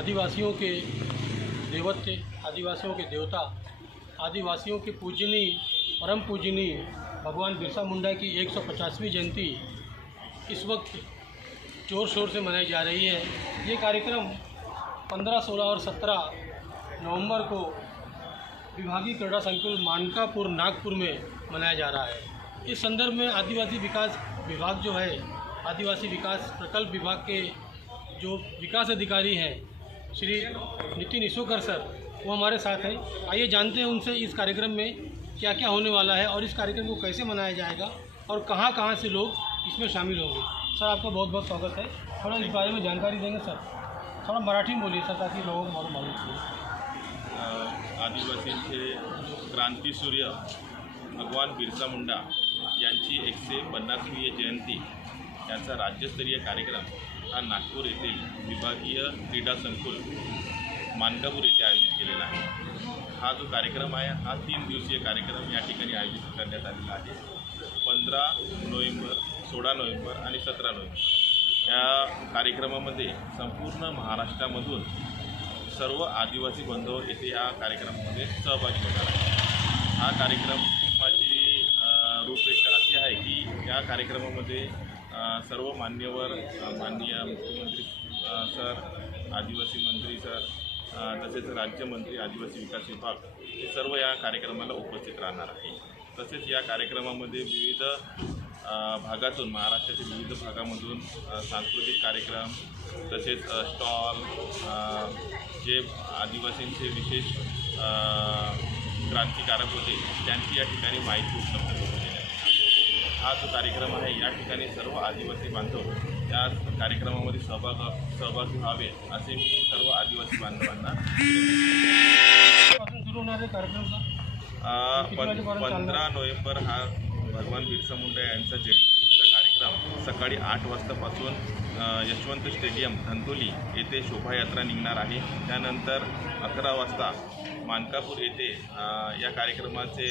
आदिवासियों के देवत्व, आदिवासियों के देवता, आदिवासियों के पूजनीय परम पूजनीय भगवान बिरसा मुंडा की 150वीं जयंती इस वक्त जोर शोर से मनाई जा रही है। ये कार्यक्रम 15, 16 और 17 नवंबर को विभागीय क्रीड़ा संकुल मानकापुर नागपुर में मनाया जा रहा है। इस संदर्भ में आदिवासी विकास विभाग जो है, आदिवासी विकास प्रकल्प विभाग के जो विकास अधिकारी हैं श्री नितिन इसोकर सर, वो हमारे साथ हैं। आइए जानते हैं उनसे इस कार्यक्रम में क्या क्या होने वाला है और इस कार्यक्रम को कैसे मनाया जाएगा और कहाँ कहाँ से लोग इसमें शामिल होंगे। सर, आपका बहुत बहुत स्वागत है। थोड़ा इस बारे में जानकारी देंगे सर? थोड़ा मराठी में बोलिए सर, ताकि लोगों को मालूम हो। आदिवासींचे क्रांतीसूर्य भगवान बिरसा मुंडा यांची 150वी जयंती याचा राज्यस्तरीय कार्यक्रम हा नागपूर येथील विभागीय क्रीडा संकुल मानकापूर येथे आयोजित केलेला आहे। हा जो कार्यक्रम आहे हा 3 दिवसीय कार्यक्रम या ठिकाणी आयोजित करण्यात आलेला आहे। 15 नोव्हेंबर, 16 नोव्हेंबर आणि 17 नोव्हेंबर या कार्यक्रमामध्ये संपूर्ण महाराष्ट्रामधून सर्व आदिवासी बांधव येथे या कार्यक्रमामध्ये सहभागी होणार आहेत। हा कार्यक्रमाची रूपरेषा अशी आहे की या कार्यक्रमामध्ये सर्व मान्यवर, माननीय मुख्यमंत्री सर, आदिवासी मंत्री सर, तसेच राज्यमंत्री आदिवासी विकास विभाग हे सर्व या कार्यक्रमाला उपस्थित राहणार आहे। तसेच या कार्यक्रमामध्ये विविध भागातून, महाराष्ट्रातील विविध भागामधून सांस्कृतिक कार्यक्रम, तसेच स्टॉल, जे आदिवासींचे विशेष क्रांतिकारक होते त्यांची या ठिकाणी माहिती उपलब्ध करून देण्यात येईल। हा जो कार्यक्रम आहे या ठिकाणी सर्व आदिवासी बांधव या कार्यक्रमामध्ये सहभागी व्हावे असे मी सर्व आदिवासी बांधवांना सुरू होणारे कार्यक्रम 15 नोव्हेंबर हा भगवान बिरसा मुंडा यांचा जयंतीचा कार्यक्रम सकाळी 8 वाजतापासून यशवंत स्टेडियम धंतोली येथे शोभायात्रा निघणार आहे। त्यानंतर 11 वाजता मानकापूर येथे या कार्यक्रमाचे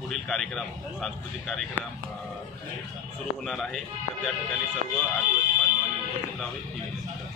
पुढील कार्यक्रम, सांस्कृतिक कार्यक्रम सुरू होणार आहे। तर त्या ठिकाणी सर्व आदिवासी बांधवांनी उपस्थित राहावे ही विनंती।